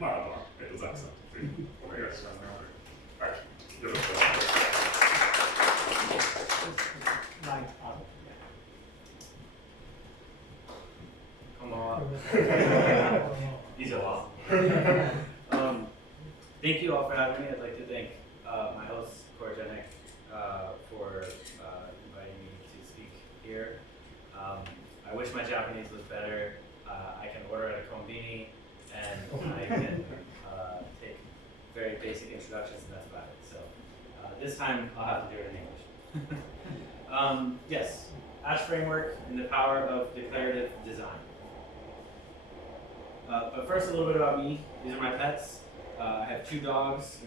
まあ、あとは、ザックさん、ぜひお願いします。はい、よろしくお願いします。こんばんは。以上は。Thank you all for having me. I'd like to thank my host, Coregenik, for inviting me to speak here. I wish my Japanese was better. I can order at a konbini, and I can take very basic introductions, and that's about it. So this time, I'll have to do it in English. Yes, Ash Framework and the power of declarative design. But first, a little bit about me. These are my pets. I have 3 dogs,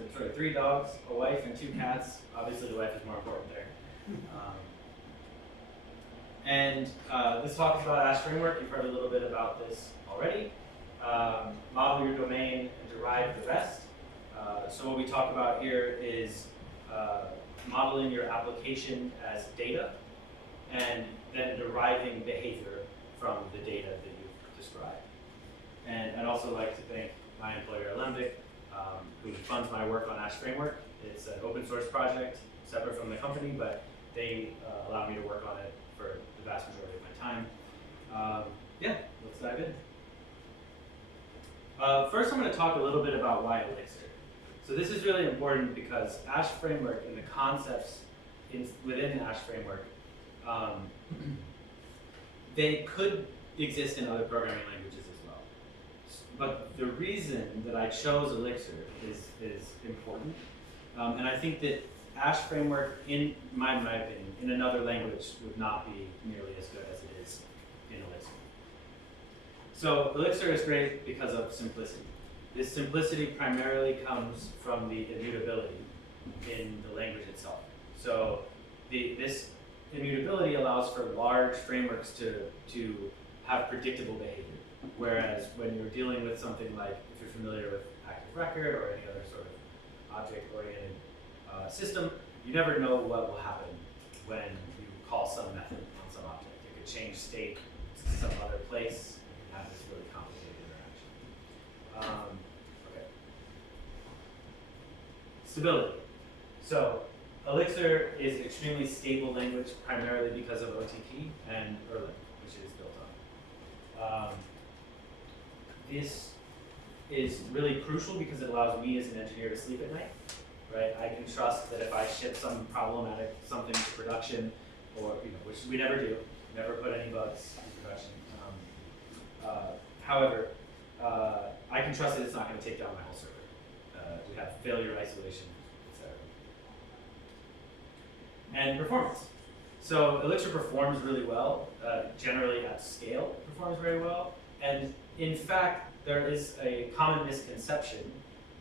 a wife, and 2 cats. Obviously, the wife is more important there. This talk is about Ash Framework. You've heard a little bit about this already. Model your domain and derive the rest. So what we talk about here is modeling your application as data and then deriving behavior from the data that you've described. And I'd also like to thank my employer, Alembic, who funds my work on Ash Framework. It's an open source project, separate from the company, but they allow me to work on it for the vast majority of my time. Yeah, let's dive in. First, I'm going to talk a little bit about why Elixir. So this is really important because Ash Framework and the concepts within the Ash Framework, they could exist in other programming languages as well. But the reason that I chose Elixir is important. And I think that Ash Framework, in my opinion, in another language would not be nearly as good as it is in Elixir. So Elixir is great because of simplicity. This simplicity primarily comes from the immutability in the language itself. So this immutability allows for large frameworks to have predictable behavior. Whereas when you're dealing with something like, if you're familiar with Active Record or any other sort of object-oriented system, you never know what will happen when you call some method on some object. It could change state to some other place and have this really complicated interaction. Okay. Stability. So Elixir is an extremely stable language primarily because of OTP and Erlang, which it is built on. This is really crucial because it allows me as an engineer to sleep at night. Right? I can trust that if I ship some problematic something to production, or which we never do, never put any bugs in production. However, I can trust that it's not going to take down my whole server. We have failure isolation, etc. And performance. So Elixir performs really well. Generally at scale, performs very well. And in fact, there is a common misconception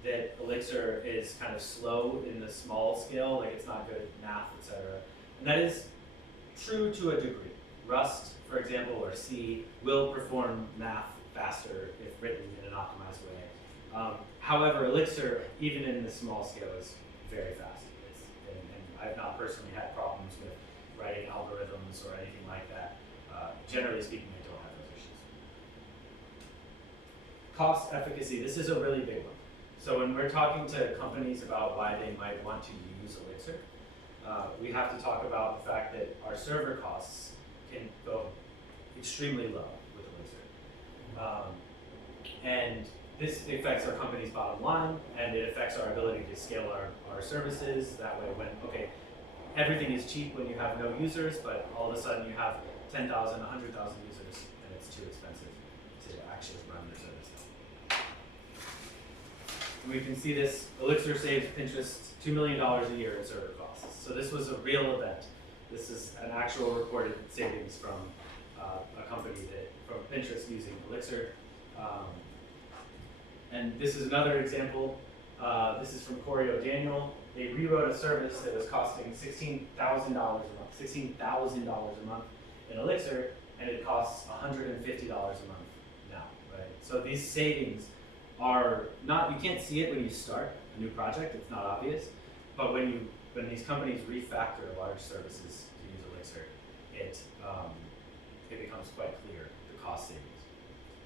that Elixir is kind of slow in the small scale, like it's not good at math, etc. And that is true to a degree. Rust, for example, or C will perform math faster if written in an optimized way. However, Elixir, even in the small scale, is very fast. And I've not personally had problems with writing algorithms or anything like that. Generally speaking, I don't have those issues. Cost efficacy, this is a really big one. So when we're talking to companies about why they might want to use Elixir, we have to talk about the fact that our server costs can go extremely low with Elixir. And this affects our company's bottom line, and it affects our ability to scale our services. That way, when, okay, everything is cheap when you have no users, but all of a sudden you have 10,000, 100,000 users, and it's too expensive to actually run your service. And we can see this, Elixir saves Pinterest $2 million a year in server costs. So this was a real event. This is an actual reported savings from a company from Pinterest using Elixir. And this is another example. This is from Coregenik. They rewrote a service that was costing $16,000 a month, $16,000 a month in Elixir, and it costs $150 a month now, right? So these savings are not, you can't see it when you start a new project, it's not obvious, but when these companies refactor large services to use Elixir, it becomes quite clear the cost savings.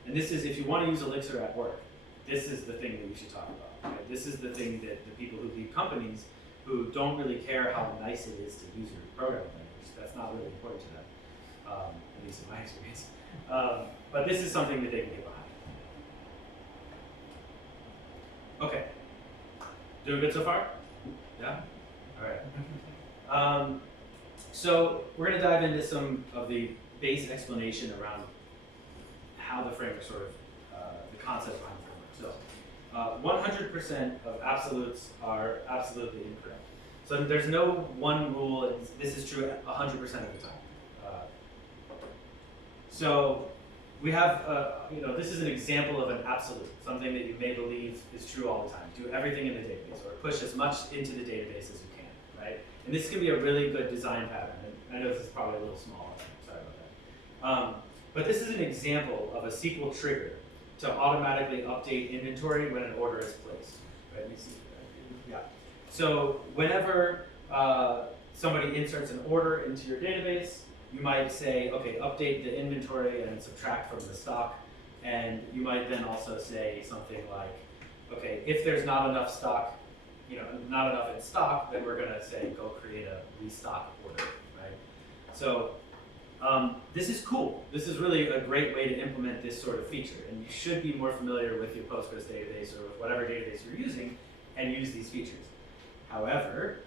And this is if you want to use Elixir at work. this is the thing that you should talk about. Right? This is the thing that the people who lead companies who don't really care how nice it is to use your programming language, that's not really important to them, at least in my experience. But this is something that they can get behind. Okay. Doing good so far? Yeah? All right. So we're going to dive into some of the base explanation around how the framework sort of, the concept behind the framework. So 100% of absolutes are absolutely incorrect. So there's no one rule, this is true 100% of the time. So we have, this is an example of an absolute, something that you may believe is true all the time. Do everything in the database, or push as much into the database as you can, right? And this can be a really good design pattern. And I know this is probably a little small, sorry about that. But this is an example of a SQL trigger to automatically update inventory when an order is placed. Right? Let me see. Yeah. So whenever somebody inserts an order into your database, you might say, okay, update the inventory and subtract from the stock. And you might then also say something like, okay, if there's not enough stock, not enough in stock, then we're gonna say, go create a restock order, right? So this is cool. This is really a great way to implement this sort of feature. And you should be more familiar with your Postgres database or with whatever database you're using and use these features. However,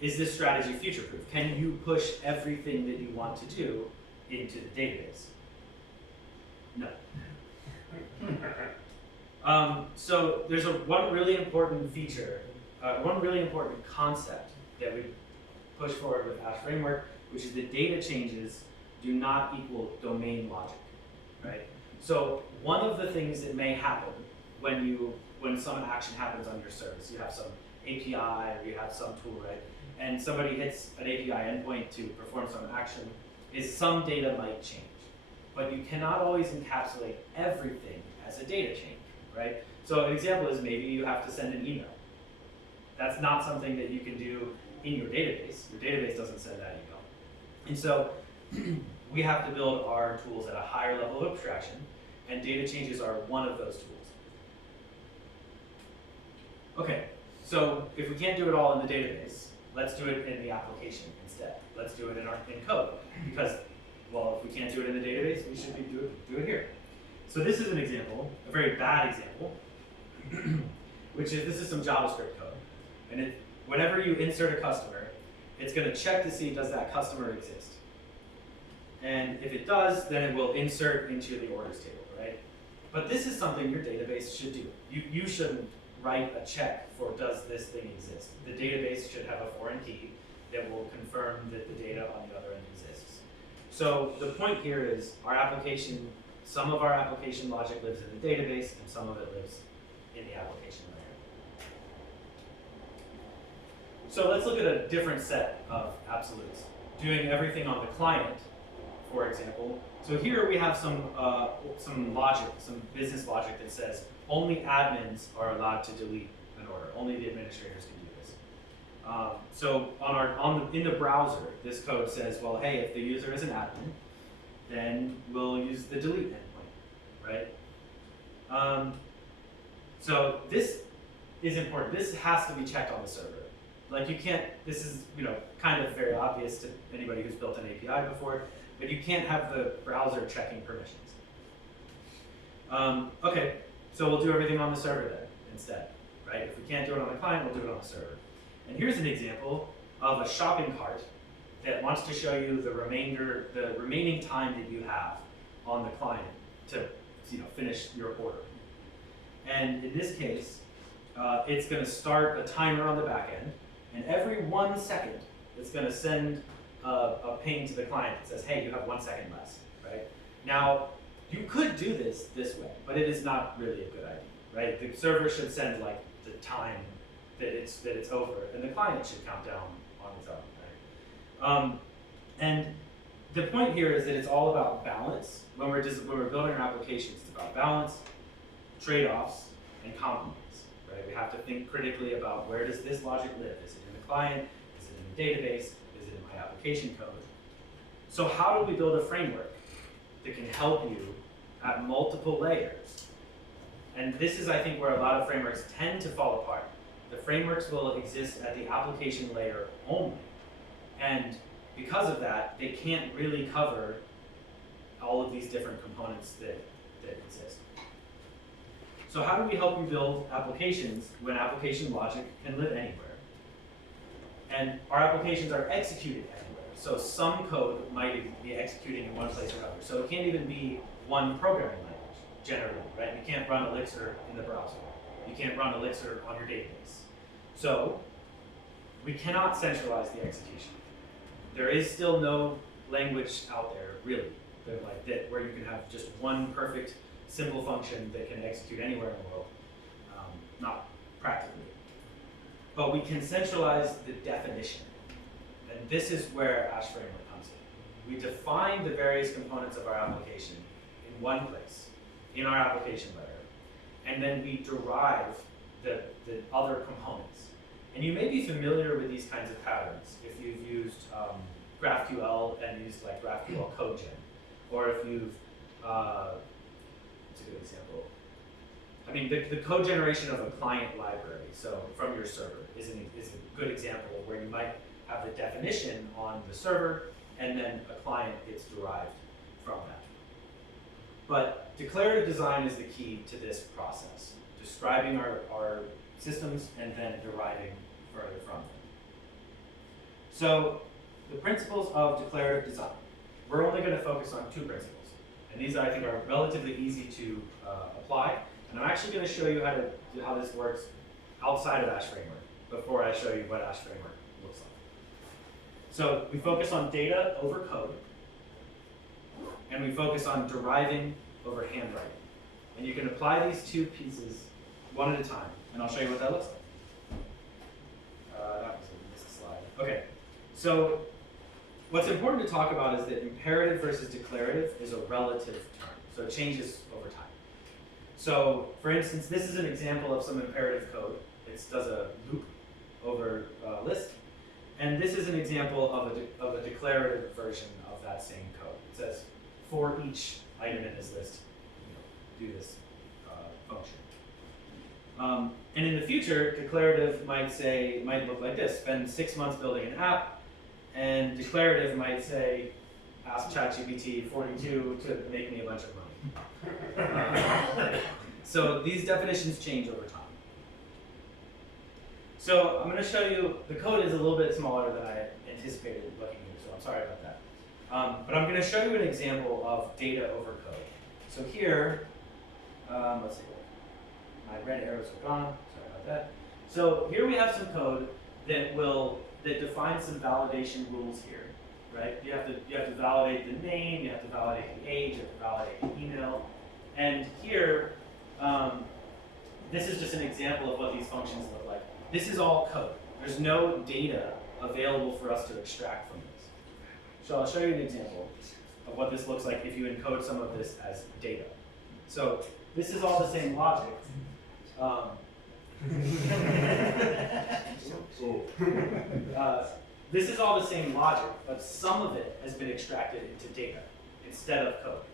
is this strategy future-proof? Can you push everything that you want to do into the database? No. So there's one really important feature, one really important concept that we push forward with Ash Framework, which is that data changes do not equal domain logic, right? So one of the things that may happen when some action happens on your service, you have some API or you have some tool, right? And somebody hits an API endpoint to perform some action, is some data might change. But you cannot always encapsulate everything as a data change, right? So an example is maybe you have to send an email. That's not something that you can do in your database. Your database doesn't send that email. And so we have to build our tools at a higher level of abstraction, and data changes are one of those tools. Okay, so if we can't do it all in the database, let's do it in the application instead. Let's do it in code, because, well, if we can't do it in the database, we should do it here. So this is an example, a very bad example, which is, this is some JavaScript code. And whenever you insert a customer, it's going to check to see, does that customer exist? And if it does, then it will insert into the orders table, right? But this is something your database should do. You shouldn't write a check for, does this thing exist? The database should have a foreign key that will confirm that the data on the other end exists. So the point here is our application, some of our application logic lives in the database and some of it lives in the application layer. So let's look at a different set of absolutes. Doing everything on the client, for example. So here we have some logic, some business logic that says only admins are allowed to delete an order. Only the administrators can do this. So in the browser, this code says, well, hey, if the user is an admin, then we'll use the delete endpoint, right? So this is important. This has to be checked on the server. Like you can't, this is kind of very obvious to anybody who's built an API before, but you can't have the browser checking permissions. Okay, so we'll do everything on the server then instead, right? If we can't do it on the client, we'll do it on the server. And here's an example of a shopping cart that wants to show you the remaining time that you have on the client to finish your order. And in this case, it's going to start a timer on the back end, and every 1 second, it's going to send a ping to the client that says, hey, you have 1 second less, right? Now, you could do this way, but it is not really a good idea, right? The server should send like the time that it's over, and the client should count down on its own, right? And the point here is that it's all about balance. When we're building our applications, it's about balance, trade-offs, and compromise, right? We have to think critically about, where does this logic live? Is it in the client? Is it in the database? Is it in my application code? So how do we build a framework that can help you at multiple layers And this is, I think, where a lot of frameworks tend to fall apart. The frameworks will exist at the application layer only. And because of that, they can't really cover all of these different components that exist. So how do we help you build applications when application logic can live anywhere? And our applications are executed anywhere. So some code might be executing in one place or another. So it can't even be one programming language, generally, right? You can't run Elixir in the browser. You can't run Elixir on your database. So we cannot centralize the execution. There is still no language out there, really, that where you can have just one perfect, simple function that can execute anywhere in the world. Not practically. But we can centralize the definition. And this is where Ash Framework comes in. We define the various components of our application in one place, in our application layer. And then we derive the other components. And you may be familiar with these kinds of patterns if you've used GraphQL and used like GraphQL Codegen. Or if you've, what's a good example? I mean, the code generation of a client library, so from your server, is a good example of where you might have the definition on the server, and then a client gets derived from that. But declarative design is the key to this process, describing our systems and then deriving further from them. So the principles of declarative design. We're only going to focus on two principles. And these, I think, are relatively easy to apply. And I'm actually going to show you how this works outside of Ash Framework before I show you what Ash Framework looks like. So we focus on data over code, and we focus on deriving over handwriting. And you can apply these two pieces one at a time, and I'll show you what that looks like. That was a missed slide. Okay, so what's important to talk about is that imperative versus declarative is a relative term, so it changes over time. So, for instance, this is an example of some imperative code. It does a loop over a list. And this is an example of a declarative version of that same code. It says, for each item in this list, do this function. And in the future, declarative might look like this: spend 6 months building an app, and declarative might say, ask ChatGPT 42 to make me a bunch of money. So these definitions change over time. So I'm going to show you, the code is a little bit smaller than I anticipated looking at, so I'm sorry about that. But I'm going to show you an example of data over code. So here, let's see, my red arrows are gone, sorry about that. So here we have some code that defines some validation rules here, right? You have to validate the name, you have to validate the age, you have to validate the email. And here, this is just an example of what these functions look like. This is all code. There's no data available for us to extract from this. So I'll show you an example of what this looks like if you encode some of this as data. So this is all the same logic. This is all the same logic, but some of it has been extracted into data instead of code.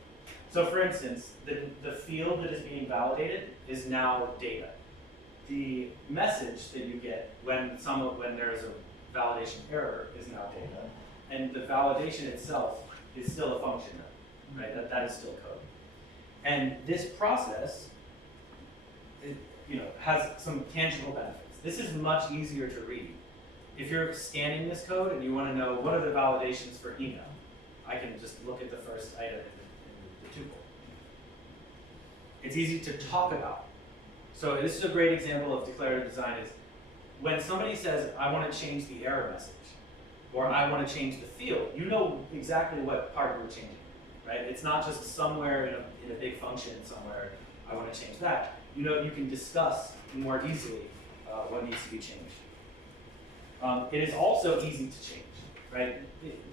So for instance, the field that is being validated is now data. The message that you get when there is a validation error is now data. And the validation itself is still a function, right? That is still code. And this process has some tangible benefits. This is much easier to read. If you're scanning this code and you want to know what are the validations for email, I can just look at the first item in the tuple. It's easy to talk about. So this is a great example of declarative design is when somebody says, I want to change the error message, or I want to change the field, you know exactly what part you're changing, right? It's not just somewhere in a big function somewhere, I want to change that. You can discuss more easily what needs to be changed. It is also easy to change, right?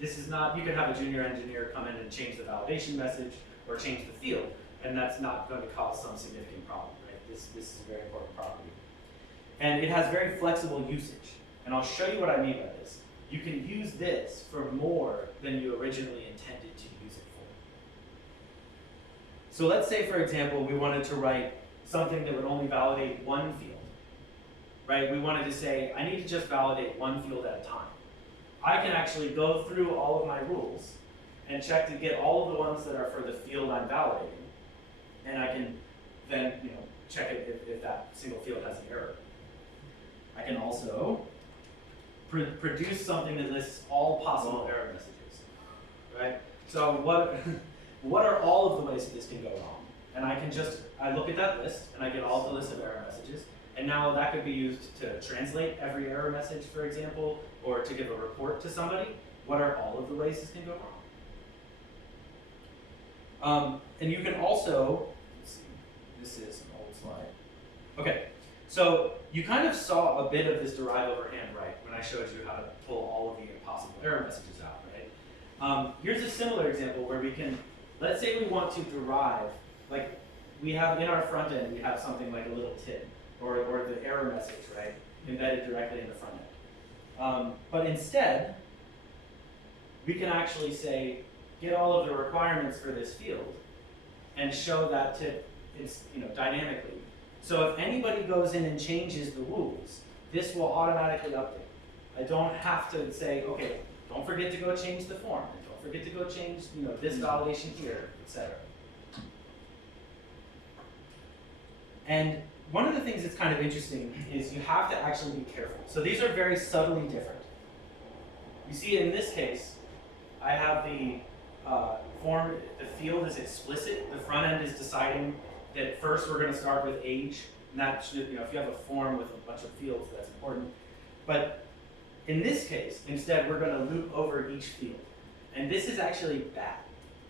This is not, you can have a junior engineer come in and change the validation message or change the field, and that's not going to cause some significant problem, right? This is a very important property. And it has very flexible usage. And I'll show you what I mean by this. You can use this for more than you originally intended to use it for. So let's say, for example, we wanted to write something that would only validate one field, right? We wanted to say, I need to just validate one field at a time. I can actually go through all of my rules and check to get all of the ones that are for the field I'm validating, and I can then check it if that single field has an error. I can also produce something that lists all possible error messages, right? So what are all of the ways that this can go wrong? And I look at that list and I get all the list of error messages, and now that could be used to translate every error message, for example, or to give a report to somebody. What are all of the ways this can go wrong? And you can also, let's see, this is an old slide. Okay, so you kind of saw a bit of this derive overhand, right, when I showed you how to pull all of the possible error messages out, right? Here's a similar example where we can, let's say we want to derive, like we have in our front end, we have something like a little tip, or the error message, right, embedded directly in the front end. But instead, we can actually say, get all of the requirements for this field and show that tip dynamically. So if anybody goes in and changes the rules, this will automatically update. I don't have to say, okay, don't forget to go change the form, and don't forget to go change this validation here, etc. And one of the things that's kind of interesting is you have to actually be careful. So these are very subtly different. You see in this case, I have the form, the field is explicit. The front end is deciding that first we're going to start with age. And that should, if you have a form with a bunch of fields, that's important. But in this case, instead, we're going to loop over each field. And this is actually bad.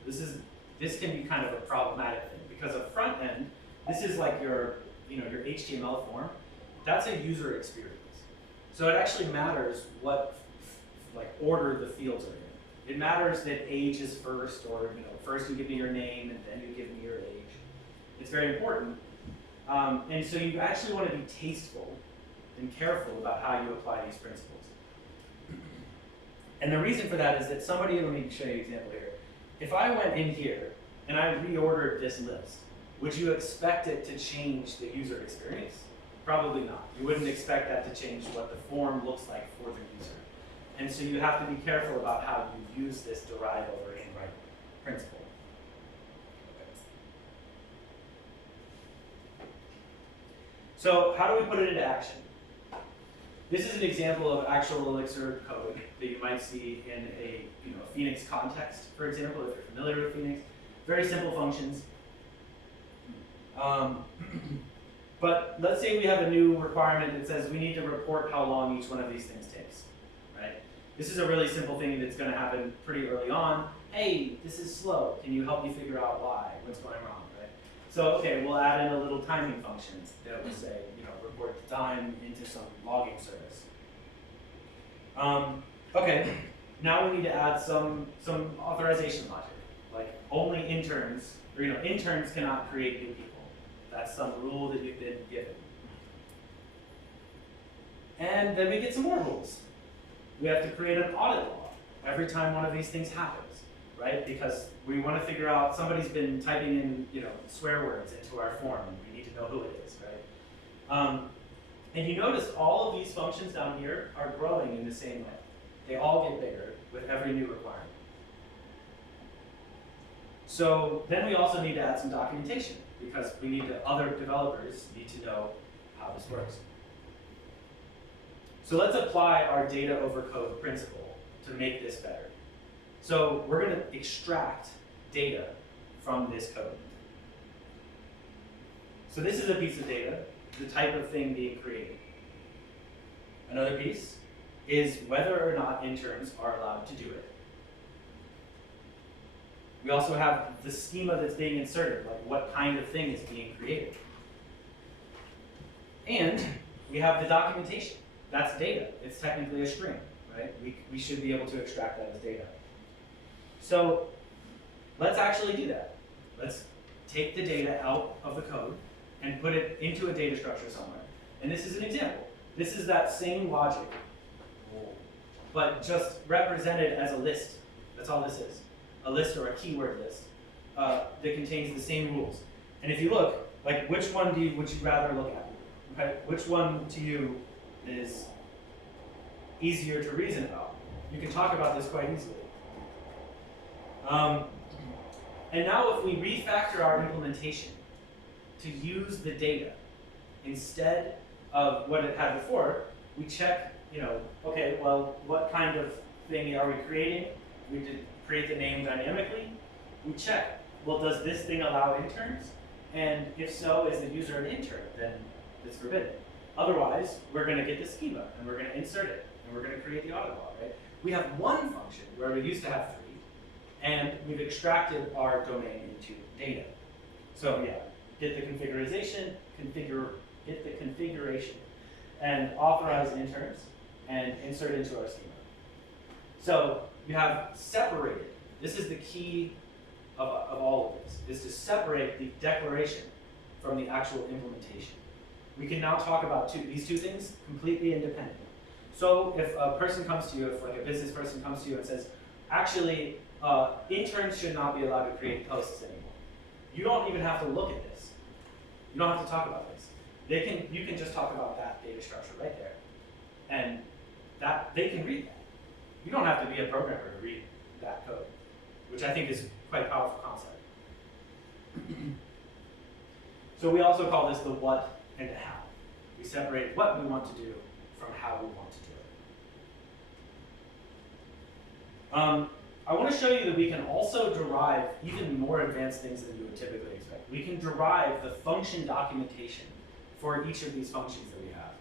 This can be kind of a problematic thing, because a front end, this is like your HTML form. That's a user experience. So it actually matters what order the fields are in. It matters that age is first, or first you give me your name and then you give me your age. It's very important. And so you actually want to be tasteful and careful about how you apply these principles. And the reason for that is that let me show you an example here. If I went in here and I reordered this list, would you expect it to change the user experience? Probably not. You wouldn't expect that to change what the form looks like for the user. And so you have to be careful about how you use this derive over in-write principle. So how do we put it into action? This is an example of actual Elixir code that you might see in a Phoenix context, for example, if you're familiar with Phoenix. Very simple functions. But let's say we have a new requirement that says we need to report how long each one of these things takes, right? This is a really simple thing that's going to happen pretty early on. Hey, this is slow. Can you help me figure out why? What's going wrong, right? So, okay, we'll add in a little timing function that will say, report the time into some logging service. Okay, now we need to add some authorization logic. Like only interns, or interns cannot create new people. That's some rule that you've been given. And then we get some more rules. We have to create an audit log every time one of these things happens, right? Because we want to figure out, somebody's been typing in, swear words into our form, and we need to know who it is, right? And you notice all of these functions down here are growing in the same way. They all get bigger with every new requirement. So then we also need to add some documentation, because other developers need to know how this works. So let's apply our data over code principle to make this better. So we're going to extract data from this code. So this is a piece of data, the type of thing being created. Another piece is whether or not interns are allowed to do it. We also have the schema that's being inserted, like what kind of thing is being created. And we have the documentation. That's data. It's technically a string, right? We should be able to extract that as data. So let's actually do that. Let's take the data out of the code and put it into a data structure somewhere. And this is an example. This is that same logic, but just represented as a list. That's all this is. A list or a keyword list that contains the same rules. And if you look, Like, which one would you rather look at? Okay, which one to you is easier to reason about? You can talk about this quite easily. And now if we refactor our implementation to use the data instead of what it had before, we check, okay, well, what kind of thing are we creating? We did create the name dynamically. We check, well, does this thing allow interns? And if so, is the user an intern? Then it's forbidden. Otherwise, we're going to get the schema, and we're going to insert it, and we're going to create the audit log, right? We have one function where we used to have 3, and we've extracted our domain into data. So yeah, get the configuration, and authorize interns, and insert into our schema. So you have separated. This is the key of all of this, is to separate the declaration from the actual implementation. We can now talk about these two things completely independent. So if a person comes to you, if like a business person comes to you and says, actually, interns should not be allowed to create posts anymore. You don't even have to look at this. You don't have to talk about this. You can just talk about that data structure right there. And they can read that. You don't have to be a programmer to read that code, which I think is quite a powerful concept. So we also call this the what and the how. We separate what we want to do from how we want to do it. I want to show you that we can also derive even more advanced things than you would typically expect. We can derive the function documentation for each of these functions that we have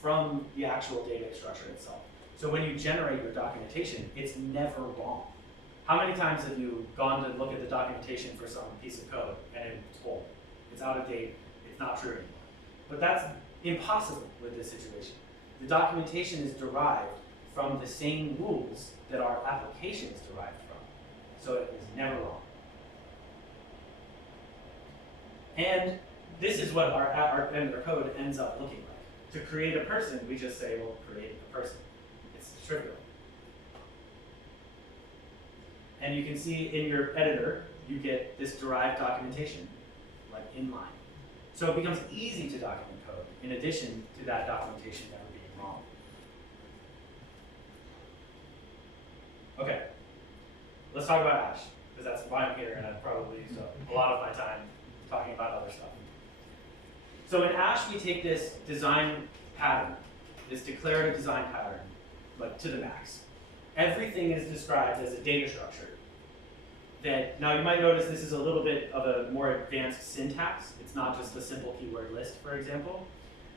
from the actual data structure itself. So when you generate your documentation, it's never wrong. How many times have you gone to look at the documentation for some piece of code and it's old? It's out of date, it's not true anymore. But that's impossible with this situation. The documentation is derived from the same rules that our application is derived from. So it is never wrong. And this is what our code ends up looking like. To create a person, we just say, well, create a person. It's trivial. And you can see in your editor, you get this derived documentation, like inline. So it becomes easy to document code, in addition to that documentation never being wrong. Okay, let's talk about Ash, because that's why I'm here, and I've probably used up a lot of my time talking about other stuff. So in Ash, we take this design pattern, this declarative design pattern, like to the max. Everything is described as a data structure. That, now you might notice this is a little bit of a more advanced syntax. It's not just a simple keyword list, for example.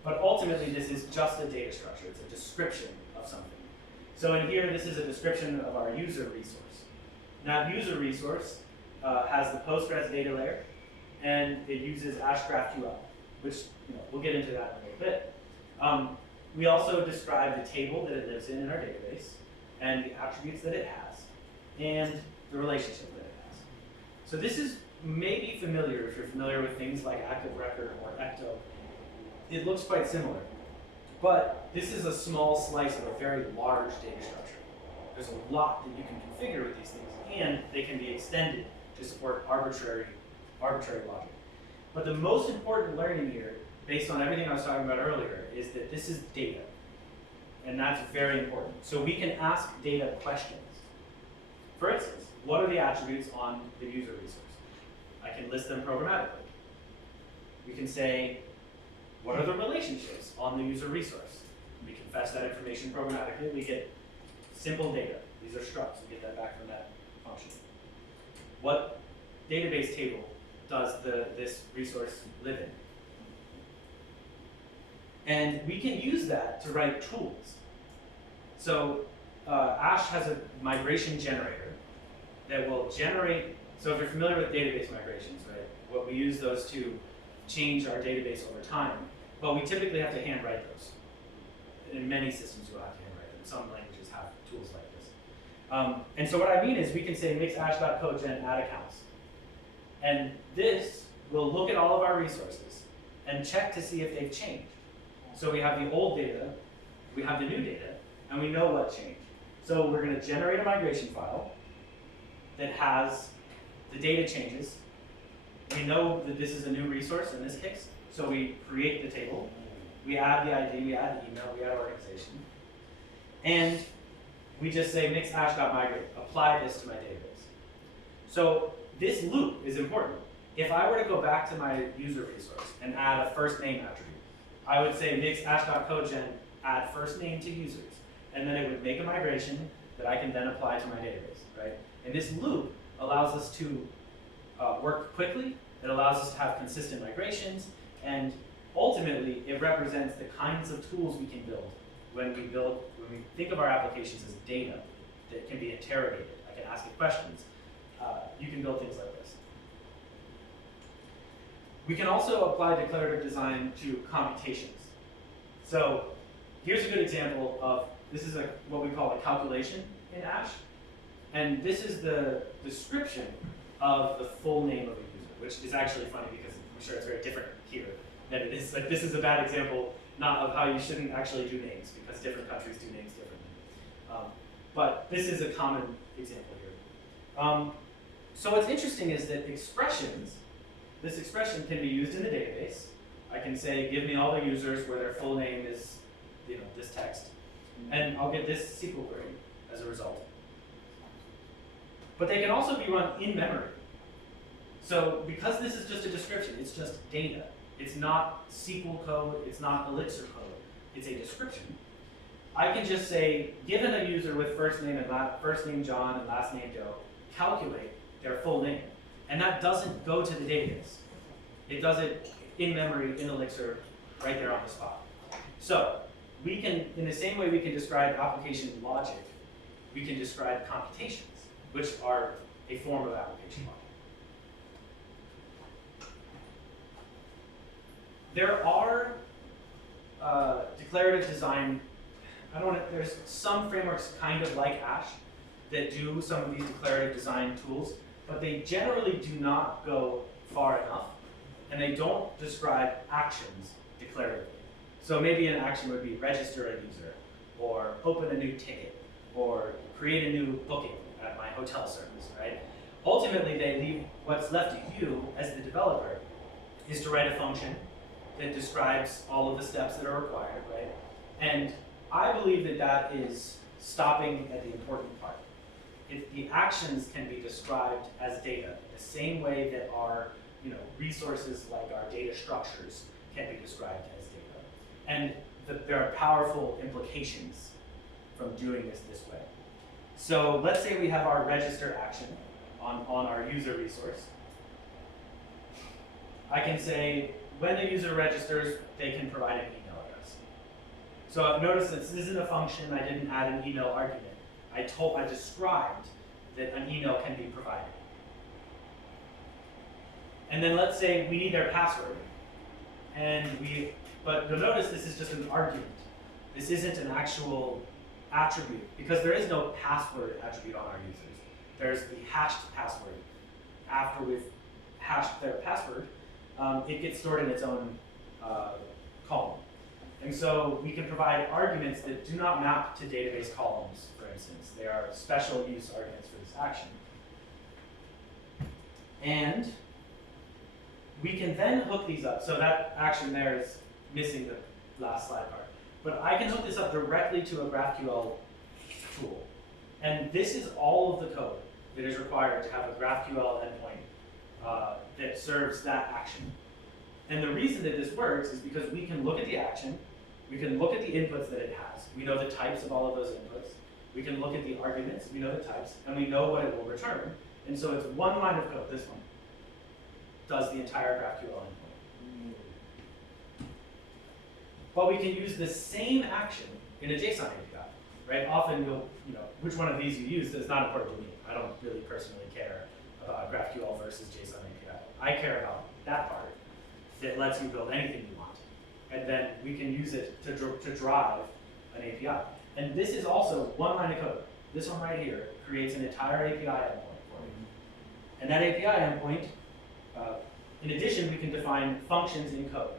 But ultimately, this is just a data structure. It's a description of something. So in here, this is a description of our user resource. Now, user resource has the Postgres data layer, and it uses Ash GraphQL, which we'll get into that in a little bit. We also describe the table that it lives in our database, and the attributes that it has, and the relationship that it has. So this is maybe familiar if you're familiar with things like Active Record or Ecto. It looks quite similar. But this is a small slice of a very large data structure. There's a lot that you can configure with these things, and they can be extended to support arbitrary logic. But the most important learning here, based on everything I was talking about earlier, is that this is data. And that's very important. So we can ask data questions. For instance, what are the attributes on the user resource? I can list them programmatically. We can say, what are the relationships on the user resource? We can fetch that information programmatically. We get simple data. These are structs. We get that back from that function. What database table does this resource live in? And we can use that to write tools. So Ash has a migration generator that will generate, so if you're familiar with database migrations, right, what we use those to change our database over time, but we typically have to handwrite those. In many systems, you'll have to handwrite them. Some languages have tools like this. And so what I mean is we can say mix ash.cogen add accounts. And this will look at all of our resources and check to see if they've changed. So we have the old data, we have the new data, and we know what changed. So we're going to generate a migration file that has the data changes we know that this is a new resource in this case, so we create the table, we add the ID, we add the email, we add organization, and we just say mix-ash.migrate, apply this to my database. So this loop is important. If I were to go back to my user resource and add a first name attribute, I would say mix-ash.cogen, add first name to users, and then it would make a migration that I can then apply to my database, right? And this loop allows us to work quickly, it allows us to have consistent migrations, and ultimately it represents the kinds of tools we can build when we think of our applications as data that can be interrogated. I can ask it questions. You can build things like this. We can also apply declarative design to computations. So here's a good example of, this is what we call a calculation in Ash. And this is the description of the full name of a user, which is actually funny because I'm sure it's very different here than it is. Like, this is a bad example, not of how you shouldn't actually do names, because different countries do names differently. But this is a common example here. So what's interesting is that expressions, this expression can be used in the database. I can say, give me all the users where their full name is, this text, and I'll get this SQL query as a result. But they can also be run in memory. So because this is just a description, it's just data. It's not SQL code, it's not Elixir code, it's a description. I can just say, given a user with first name John and last name Joe, calculate their full name. And that doesn't go to the database. It does it in memory, in Elixir, right there on the spot. So we can, in the same way we can describe application logic, we can describe computations, which are a form of application logic. There are declarative design, there's some frameworks kind of like Ash that do some of these declarative design tools, but they generally do not go far enough, and they don't describe actions declaratively. So maybe an action would be register a user, or open a new ticket, or create a new booking at my hotel service, right? Ultimately, they leave what's left to you as the developer is to write a function that describes all of the steps that are required, right? And I believe that that is stopping at the important part. If the actions can be described as data, the same way that our resources like our data structures can be described as data. And there are powerful implications from doing this way. So let's say we have our register action on our user resource. I can say, when the user registers, they can provide an email address. So notice that this isn't a function, I didn't add an email argument. I described that an email can be provided. And then let's say we need their password. But you'll notice this is just an argument. This isn't an actual attribute, because there is no password attribute on our users. There's the hashed password. After we've hashed their password, it gets stored in its own column. And so we can provide arguments that do not map to database columns, for instance. They are special use arguments for this action. And we can then hook these up. So that action there is missing the last slide part. But I can hook this up directly to a GraphQL tool. And this is all of the code that is required to have a GraphQL endpoint that serves that action. And the reason that this works is because we can look at the action, we can look at the inputs that it has. We know the types of all of those inputs. We can look at the arguments, we know the types, and we know what it will return. And so it's one line of code, this one, does the entire GraphQL endpoint. But we can use the same action in a JSON API, right? Often which one of these you use is not important to me. I don't really personally care about GraphQL versus JSON API. I care about that part that lets you build anything you want. And then we can use it to drive an API. And this is also one line of code. This one right here creates an entire API endpoint for you. And that API endpoint, in addition, we can define functions in code.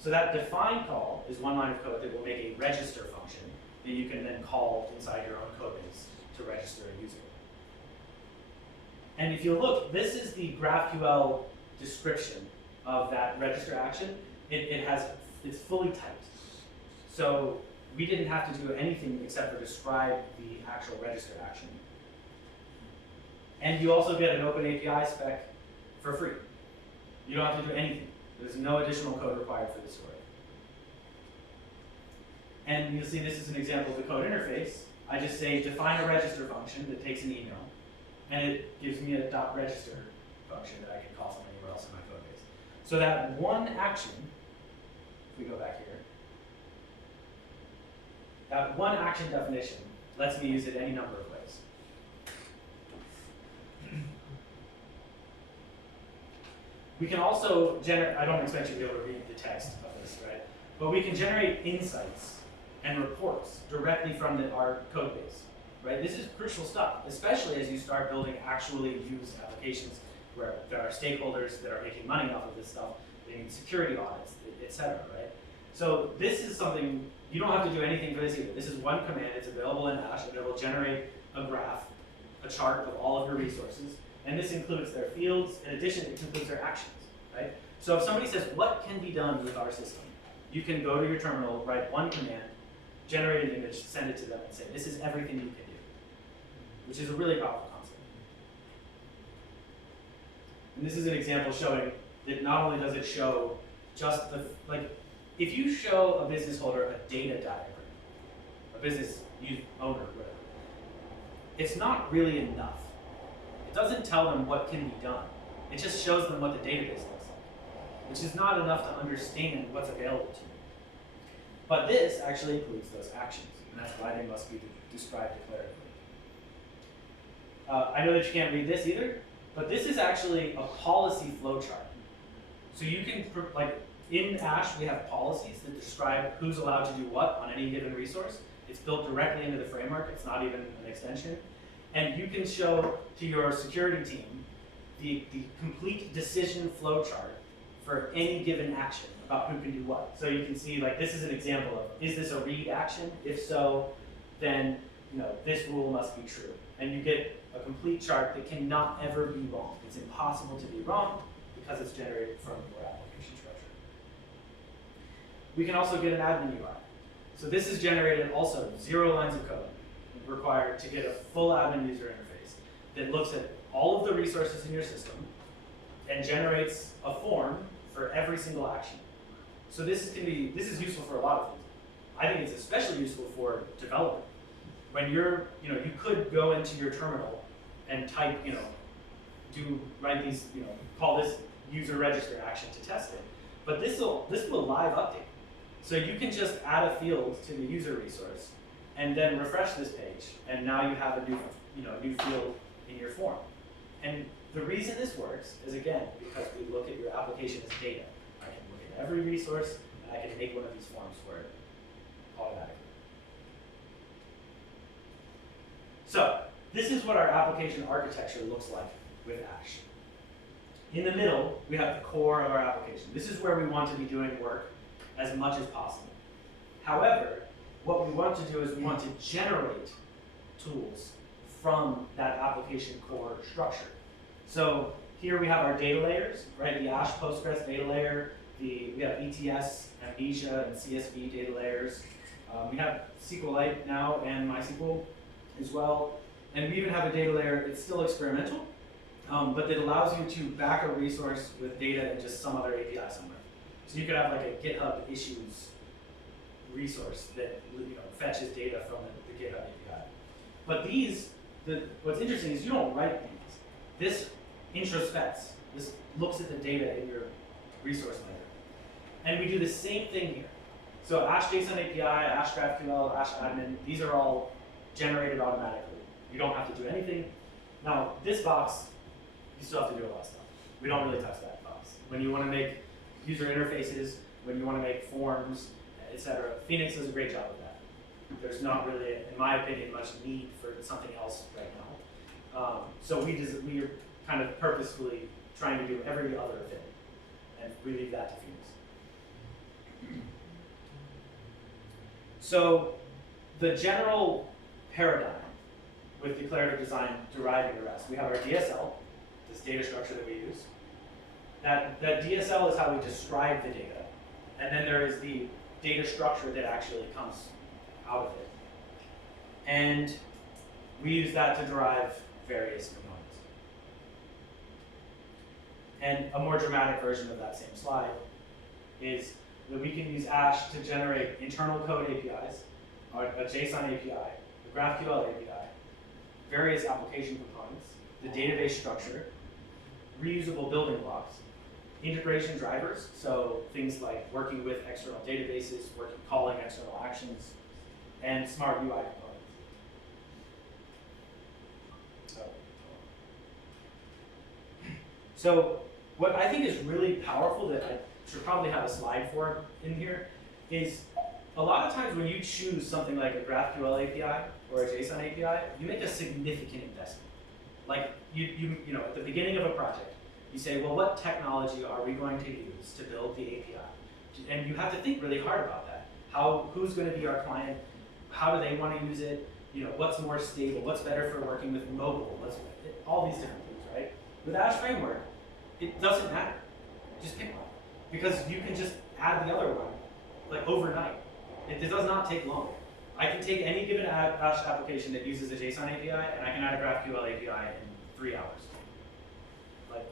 So that define call is one line of code that will make a register function that you can then call inside your own code base to register a user. And if you look, this is the GraphQL description of that register action, it's fully typed. So we didn't have to do anything except for describe the actual register action. And you also get an open API spec for free. You don't have to do anything. There's no additional code required for this work. And you'll see this is an example of the code interface. I just say define a register function that takes an email, and it gives me a .register function that I can call from anywhere else in my code base. So that one action, if we go back here, that one action definition lets me use it any number of ways. We can also generate, I don't expect you to be able to read the text of this, right? But we can generate insights and reports directly from our code base, right? This is crucial stuff, especially as you start building actually used applications where there are stakeholders that are making money off of this stuff. They need security audits, etc., right? So this is something, you don't have to do anything for this either. This is one command, it's available in Ash, and it will generate a graph, a chart of all of your resources. And this includes their fields. In addition, it includes their actions, right? So if somebody says, what can be done with our system? You can go to your terminal, write one command, generate an image, send it to them, and say, this is everything you can do, which is a really powerful concept. And this is an example showing that not only does it show just the, if you show a business holder a data diagram, a business owner, whatever, it's not really enough. It doesn't tell them what can be done. It just shows them what the database looks like, which is not enough to understand what's available to you. But this actually includes those actions, and that's why they must be described declaratively. I know that you can't read this either, but this is actually a policy flowchart. So you can, in Ash, we have policies that describe who's allowed to do what on any given resource. It's built directly into the framework. It's not even an extension. And you can show to your security team the complete decision flowchart for any given action about who can do what. So you can see, this is an example of, is this a read action? If so, then this rule must be true. And you get a complete chart that cannot ever be wrong. It's impossible to be wrong because it's generated from your application structure. We can also get an admin UI. So this is generated also 0 lines of code required to get a full admin user interface that looks at all of the resources in your system and generates a form for every single action. So this is useful for a lot of things. I think it's especially useful for development. When you could go into your terminal and type, write these, call this user register action to test it. But this will live update. So you can just add a field to the user resource and then refresh this page, and now you have a new field in your form. And the reason this works is, again, because we look at your application as data. I can look at every resource, and I can make one of these forms for it automatically. So this is what our application architecture looks like with Ash. In the middle, we have the core of our application. This is where we want to be doing work as much as possible. However, what we want to do is we want to generate tools from that application core structure. So here we have our data layers, right? The Ash Postgres data layer, we have ETS, Amnesia, and CSV data layers. We have SQLite now and MySQL as well. And we even have a data layer, it's still experimental, but that allows you to back a resource with data in just some other API somewhere. So you could have a GitHub issues resource that fetches data from the GitHub API. But what's interesting is you don't write these. This introspects. This looks at the data in your resource layer. And we do the same thing here. So Ash JSON API, Ash GraphQL, Ash admin, these are all generated automatically. You don't have to do anything. Now, this box, you still have to do a lot of stuff. We don't really touch that box. When you want to make user interfaces, when you want to make forms, etc., Phoenix does a great job of that. There's not really, in my opinion, much need for something else right now. So we are kind of purposefully trying to do every other thing, and we leave that to Phoenix. So the general paradigm with declarative design deriving the rest. We have our DSL, this data structure that we use. That DSL is how we describe the data, and then there is the data structure that actually comes out of it. And we use that to derive various components. And a more dramatic version of that same slide is that we can use Ash to generate internal code APIs, or a JSON API, a GraphQL API, various application components, the database structure, reusable building blocks, integration drivers, so things like working with external databases, calling external actions, and smart UI components. So what I think is really powerful that I should probably have a slide for in here is a lot of times when you choose something like a GraphQL API or a JSON API, you make a significant investment. Like you know, at the beginning of a project, you say, well, what technology are we going to use to build the API? And you have to think really hard about that. Who's going to be our client? How do they want to use it? You know, what's more stable? What's better for working with mobile? All these different things, right? With Ash Framework, it doesn't matter. Just pick one. Because you can just add the other one, like overnight. It does not take long. I can take any given Ash application that uses a JSON API, and I can add a GraphQL API in 3 hours. Like,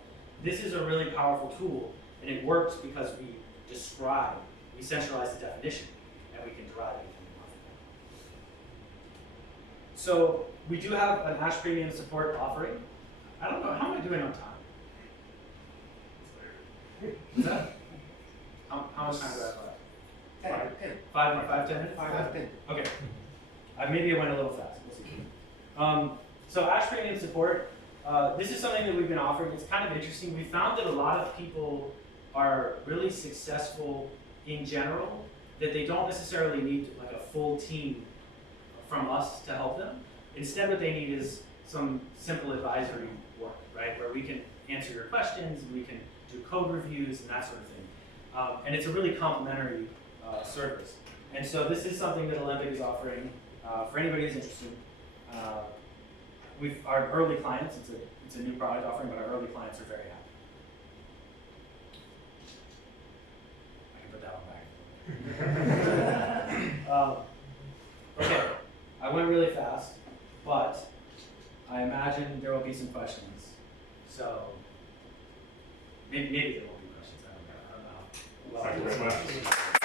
this is a really powerful tool, and it works because we centralize the definition, and we can derive anything we want. So we do have an Ash Premium support offering. I don't know, how am I doing on time? What's that? How much time do I have left? 5, 10 minutes? 5, 10. Okay. Maybe I went a little fast. We'll see. So Ash Premium support, this is something that we've been offering. It's kind of interesting. We found that a lot of people are really successful in general, that they don't necessarily need like a full team from us to help them. Instead, what they need is some simple advisory work, right? Where we can answer your questions, we can do code reviews and that sort of thing. And it's a really complementary service. And so this is something that Alembic is offering for anybody who's interested. Our early clients, it's a new product offering, but our early clients are very happy. I can put that one back. Okay, I went really fast, but I imagine there will be some questions. So maybe there will be questions. I don't know. Thank you very much.